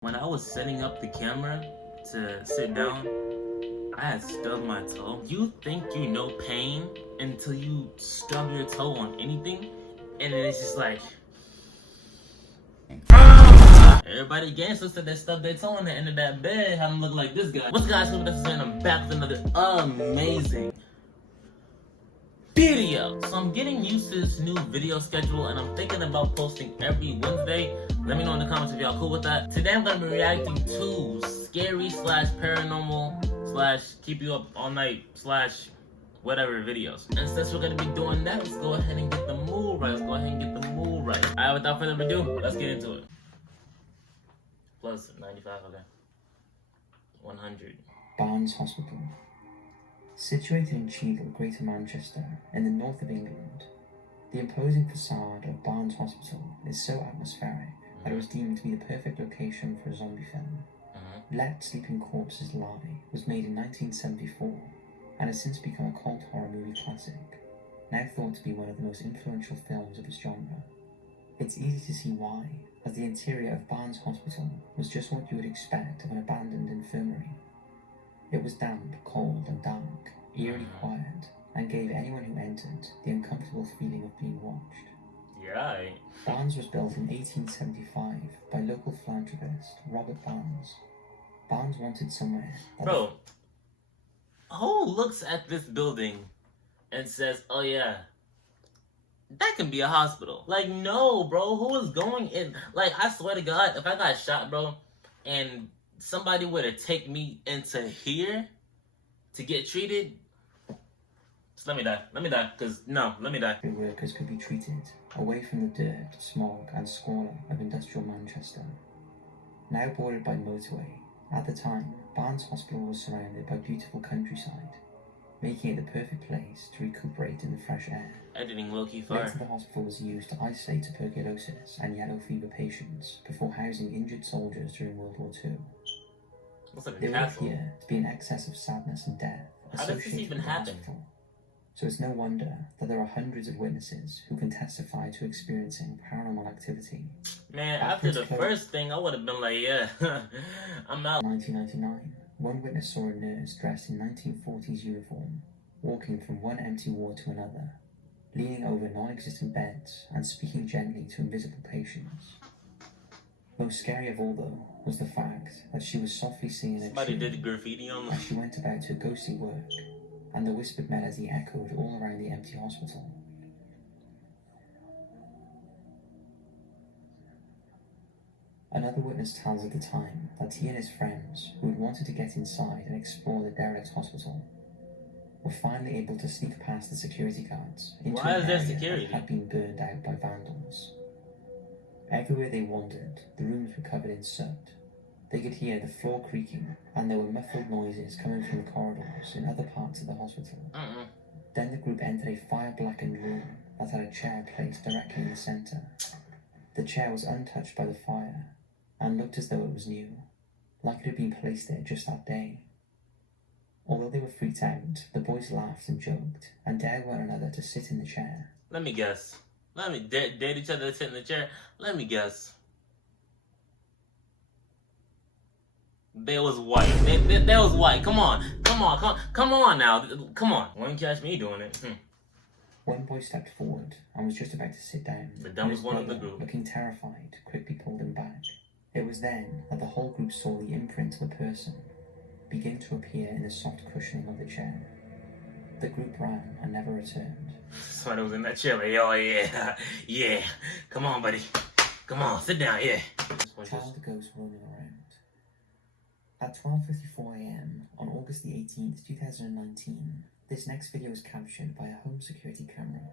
When I was setting up the camera to sit down, I had stubbed my toe. You think you know pain until you stub your toe on anything, and then it's just like, everybody gangsters said they stubbed their toe on the end of that bed, have them look like this guy. What's the guy's name? I'm back with another amazing video. So I'm getting used to this new video schedule, and I'm thinking about posting every Wednesday. Let me know in the comments if y'all cool with that. Today I'm gonna be reacting to scary / paranormal / keep you up all night / whatever videos. And since we're gonna be doing that, let's go ahead and get the mood right. Alright, without further ado, let's get into it. Plus 95, okay. 100. Barnes Hospital. Situated in Cheadle, Greater Manchester, in the north of England, the imposing facade of Barnes Hospital is so atmospheric that it was deemed to be the perfect location for a zombie film. Let Sleeping Corpses Lie was made in 1974 and has since become a cult horror movie classic, now thought to be one of the most influential films of its genre. It's easy to see why, as the interior of Barnes Hospital was just what you would expect of an abandoned infirmary. It was damp, cold and dark, eerily quiet, and gave anyone who entered the uncomfortable feeling of being watched. Right. Barnes was built in 1875 by local philanthropist Robert Barnes. Barnes wanted somewhere that... Bro, who looks at this building and says, oh yeah, that can be a hospital? Like, no, bro, who is going in? Like, I swear to God, if I got shot, bro, and somebody were to take me into here to get treated, just let me die, let me die. Workers could be treated away from the dirt, smog and squalor of industrial Manchester. Now bordered by motorway, at the time, Barnes Hospital was surrounded by beautiful countryside, making it the perfect place to recuperate in the fresh air. Editing low-key fire. Later, the hospital was used to isolate tuberculosis and yellow fever patients before housing injured soldiers during World War II. Looks like a There would castle. appear to be an excess of sadness and death How does this associated even with the happen? hospital. So it's no wonder that there are hundreds of witnesses who can testify to experiencing paranormal activity. Man, after the first thing, I would have been like, yeah, I'm out. In 1999, one witness saw a nurse dressed in 1940s uniform, walking from one empty ward to another, leaning over non-existent beds and speaking gently to invisible patients. Most scary of all, though, was the fact that she was softly singing Somebody did graffiti on them. as she went about her ghostly work, and the whispered melody echoed all around the empty hospital. Another witness tells of the time that he and his friends, who had wanted to get inside and explore the derelict hospital, were finally able to sneak past the security guards into Why an is there area security? that had been burned out by vandals. Everywhere they wandered, the rooms were covered in soot. They could hear the floor creaking, and there were muffled noises coming from the corridors in other parts of the hospital. Then the group entered a fire-blackened room that had a chair placed directly in the centre. The chair was untouched by the fire, and looked as though it was new, like it had been placed there just that day. Although they were freaked out, the boys laughed and joked, and dared one another to sit in the chair. Let me guess. Dare each other to sit in the chair. Let me guess. They was white. They was white. Come on now. Come on. Wouldn't catch me doing it. One boy stepped forward and was just about to sit down. The dumbest one of the brother, group. looking terrified, quickly pulled him back. It was then that the whole group saw the imprint of a person begin to appear in the soft cushioning of the chair. The group ran and never returned. Somebody was in that chair like, oh yeah, yeah. Come on, buddy. Come on, sit down, yeah. Child ghost roaming around. At 12:54 a.m. on August the 18th, 2019, this next video was captured by a home security camera,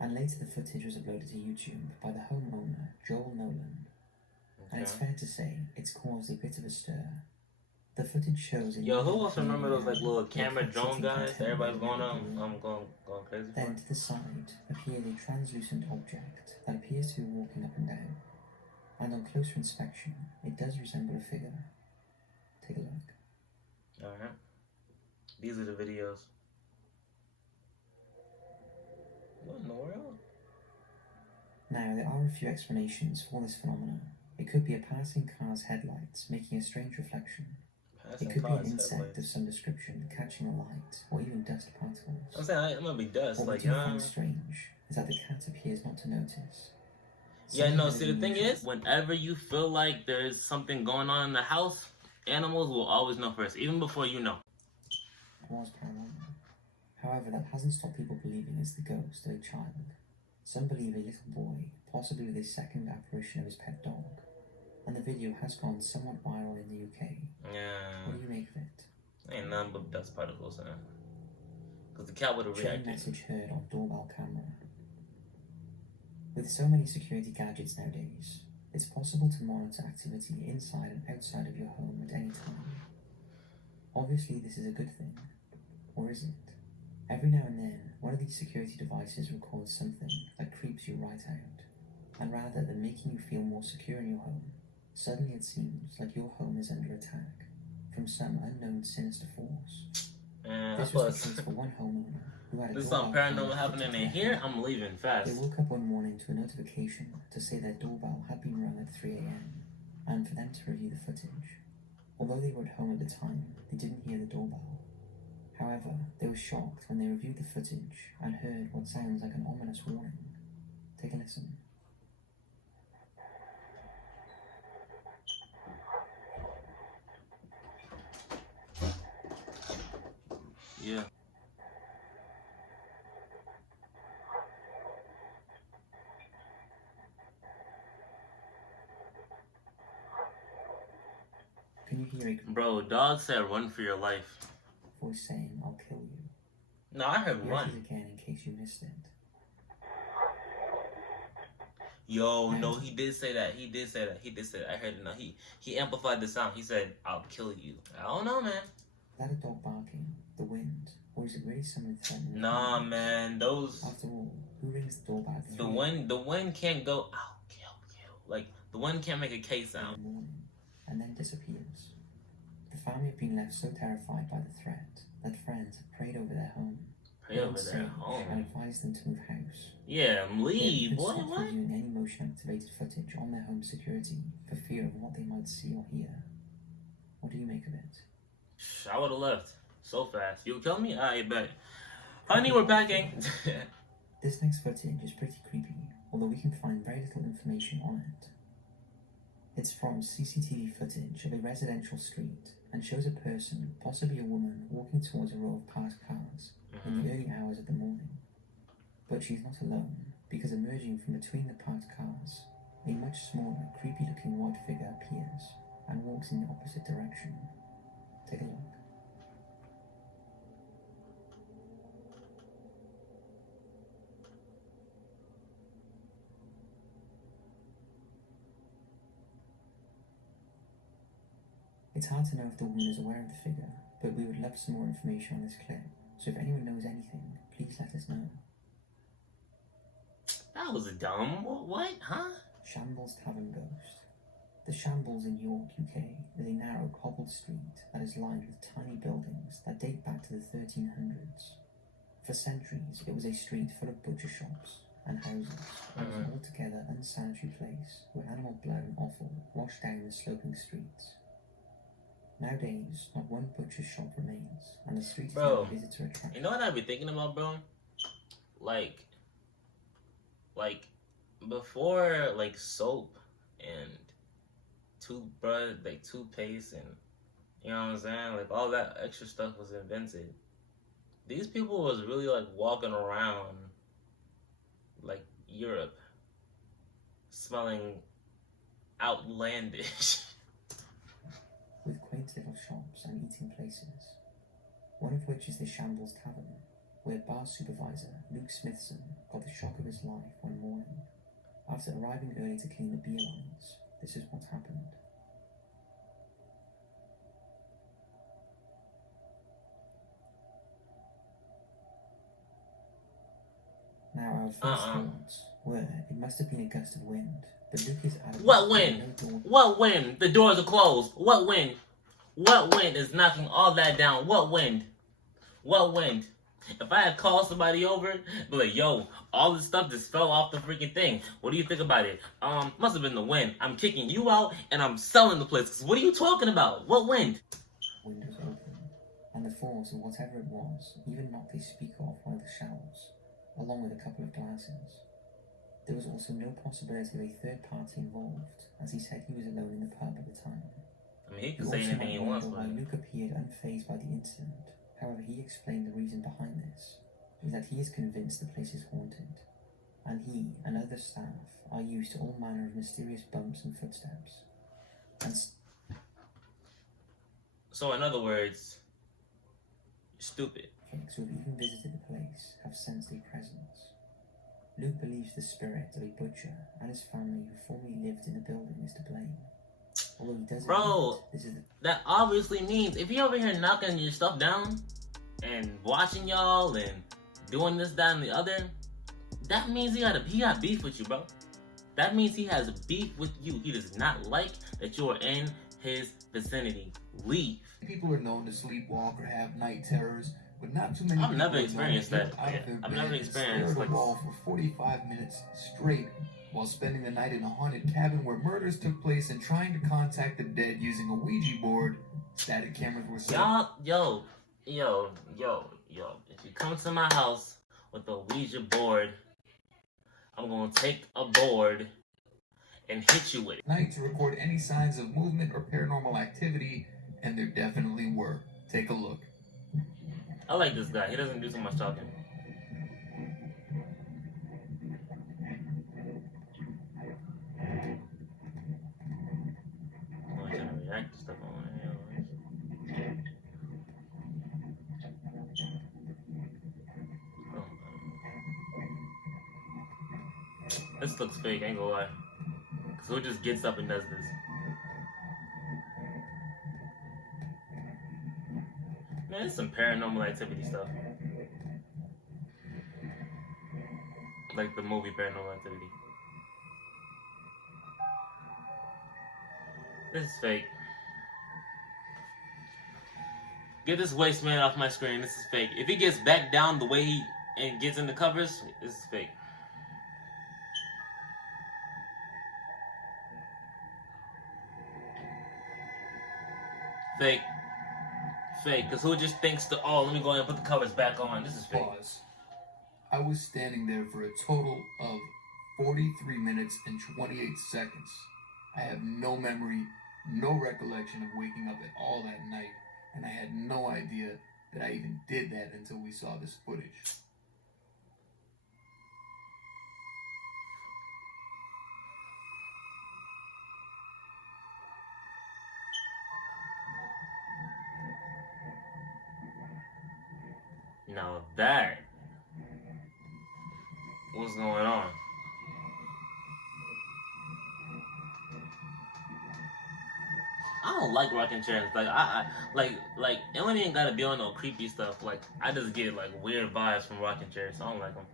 and later the footage was uploaded to YouTube by the homeowner, Joel Nolan. And it's fair to say, it's caused a bit of a stir. The footage shows... Yo, who else remember those like little camera drone guys? Everybody's going on. I'm going crazy. Then to the side appeared a translucent object that appears to be walking up and down. And on closer inspection, it does resemble a figure. Take a look. Alright. These are the videos. Now, there are a few explanations for this phenomenon. It could be a passing car's headlights making a strange reflection. It could be an insect of some description catching a light, or even dust particles. I'm saying it might be dust. What we do find strange is that the cat appears not to notice. Yeah, no, see, the thing is, whenever you feel like there's something going on in the house, animals will always know first, even before you know. It was paranormal. However, that hasn't stopped people believing it's the ghost of a child. Some believe a little boy, possibly with his second apparition of his pet dog. And the video has gone somewhat viral in the UK. Yeah. What do you make of it? Ain't nothing but dust particles, huh? Because the cat would have reacted. Message heard on doorbell camera. With so many security gadgets nowadays, it's possible to monitor activity inside and outside of your home at any time. Obviously, this is a good thing. Or is it? Every now and then, one of these security devices records something that creeps you right out. And rather than making you feel more secure in your home, suddenly it seems like your home is under attack from some unknown sinister force. This was the case for one homeowner who had a There's something paranormal happening in here. I'm leaving fast. They woke up one morning to a notification to say their doorbell had been rung at 3 a.m. and for them to review the footage. Although they were at home at the time, they didn't hear the doorbell. However, they were shocked when they reviewed the footage and heard what sounds like an ominous warning. Take a listen. Yeah. Can you hear it? Bro, dog said run for your life. Voice saying, I'll kill you. No, I heard run. Again in case you missed it. Yo, no, he did say that. He did say that. I heard it. No, he amplified the sound. He said, I'll kill you. I don't know, man. Is that a dog barking? The wind? Or is it really someone threatening? Nah, man, those... After all, who rings the doorbell at 3 The wind can't go, I'll kill you. Like, the wind can't make a K sound. Morning, and then disappears. The family have been left so terrified by the threat that friends have prayed over their home. And advised them to move house. Yeah, leave, boy, what? Reviewing any motion-activated footage on their home security for fear of what they might see or hear. What do you make of it? I would have left so fast. You would kill me? I bet. Honey, we're packing. This next footage is pretty creepy, although we can find very little information on it. It's from CCTV footage of a residential street and shows a person, possibly a woman, walking towards a row of parked cars in the early hours of the morning. But she's not alone, because emerging from between the parked cars, a much smaller, creepy-looking white figure appears and walks in the opposite direction. Take a look. It's hard to know if the woman is aware of the figure, but we would love some more information on this clip, so if anyone knows anything, please let us know. That was dumb. What? Huh? Shambles Tavern Ghost. The Shambles in York, UK, is a narrow, cobbled street that is lined with tiny buildings that date back to the 1300s. For centuries, it was a street full of butcher shops and houses. It was an altogether unsanitary place where animal blood and offal washed down the sloping streets. Nowadays, not one butcher's shop remains, and the street is a visitor attraction. You know what I've been thinking about, bro? Like before, like soap and toothbrush, like toothpaste, and you know what I'm saying, like all that extra stuff was invented. These people was really like walking around like Europe, smelling outlandish. With quaint little shops and eating places, one of which is the Shambles Tavern, where bar supervisor Luke Smithson got the shock of his life one morning. After arriving early to clean the beer lines, this is what happened. Now our first thoughts were it must have been a gust of wind, but Luke is adamant. What wind? What wind? The doors are closed. What wind? What wind is knocking all that down? What wind? What wind? If I had called somebody over, be like, yo, all this stuff just fell off the freaking thing. What do you think about it? Must have been the wind. I'm kicking you out and I'm selling the place. 'Cause what are you talking about? What wind? Windows open, and the force of whatever it was even knocked a speaker off one of the shelves, along with a couple of glasses. There was also no possibility of a third party involved, as he said he was alone in the pub at the time. I mean, he can say anything he wants, why but Luke appeared unfazed by the incident. However, he explained the reason behind this is that he is convinced the place is haunted, and he and other staff are used to all manner of mysterious bumps and footsteps. And so in other words, you're stupid. folks who have even visited the place have sensed a presence. Luke believes the spirit of a butcher and his family who formerly lived in the building is to blame. Although he doesn't Bro, this is that obviously means if you're over here knocking your stuff down and watching y'all and doing this, that, and the other, that means he got beef with you, bro. That means he has beef with you. He does not like that you are in his vicinity. Leave. People are known to sleepwalk or have night terrors, but not too many. I've never experienced that. I've never experienced like a wall for 45 minutes straight while spending the night in a haunted cabin where murders took place and trying to contact the dead using a Ouija board. Static cameras were set. Yo. If you come to my house with a Ouija board, I'm gonna take a board and hit you with it. Night to record any signs of movement or paranormal activity, and there definitely were. Take a look. I like this guy. He doesn't do so much talking. Oh, I can't react to stuff on here. This looks fake, I ain't gonna lie. Cause who just gets up and does this? Man, it's some paranormal activity stuff. Like the movie Paranormal Activity. This is fake. Get this waste man off my screen. This is fake. If he gets back down the way he and gets in the covers, this is fake. Fake. Fake. Because who just thinks to, oh, let me go ahead and put the covers back on. This is fake. Pause. I was standing there for a total of 43 minutes and 28 seconds. I have no memory, no recollection of waking up at all that night, and I had no idea that I even did that until we saw this footage. Now that, what's going on? I don't like rocking chairs. Like like it don't even gotta be on no creepy stuff. Like I just get like weird vibes from rocking chairs. So I don't like them.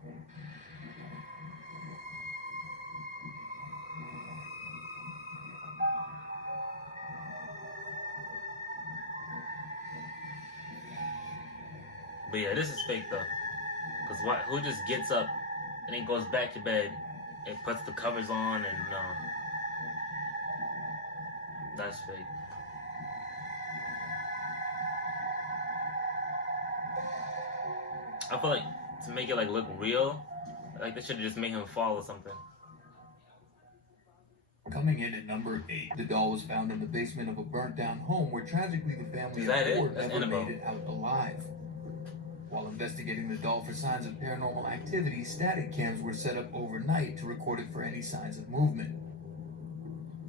But yeah, this is fake though. Cause what? Who just gets up and then goes back to bed and puts the covers on and that's fake. I feel like to make it like look real, like they should have just made him fall or something. Coming in at number 8, the doll was found in the basement of a burnt-down home where tragically the family Is that of 4 it? That's never Annabelle. made it out alive. While investigating the doll for signs of paranormal activity, static cams were set up overnight to record it for any signs of movement.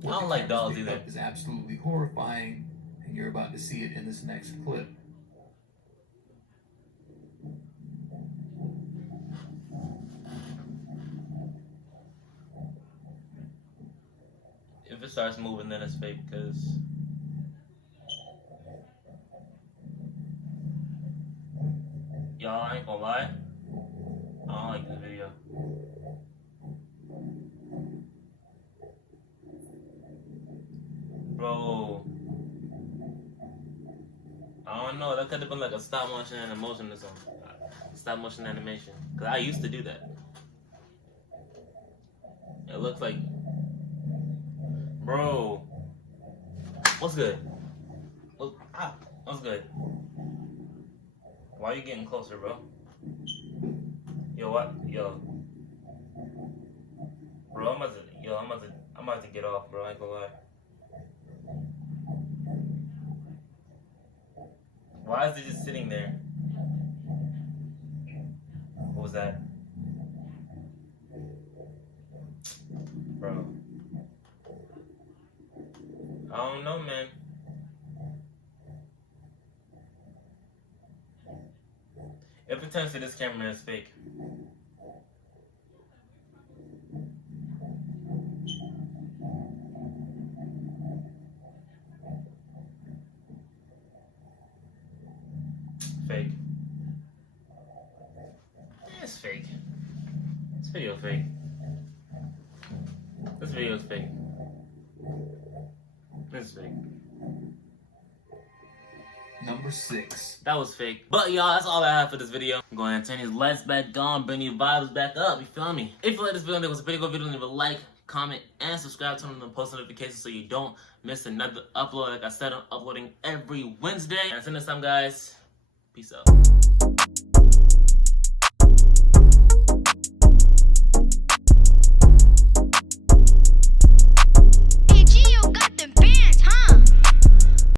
I don't like dolls either. Is absolutely horrifying, and you're about to see it in this next clip. If it starts moving, then it's fake, because y'all, I ain't gonna lie, I don't like this video. Bro, I don't know, that could have been like a stop motion and emotion or something. stop motion animation. Because I used to do that. It looks like... Bro. What's good? What's good? Why are you getting closer, bro? Yo, what? Yo. Bro, I'm about to get off, bro. I ain't gonna lie. Why is it just sitting there? What was that? Bro. I don't know, man. It pretends that this camera is fake. Fake. It's fake. This video fake. This video is fake. This is fake. Number 6. That was fake. But y'all, that's all I have for this video. I'm going to turn these lights back on, bring these vibes back up, you feel me? If you like this video and it was a pretty good video, leave a like, comment, and subscribe, turn on the post notifications so you don't miss another upload. Like I said, I'm uploading every Wednesday. And until next time, guys, peace out.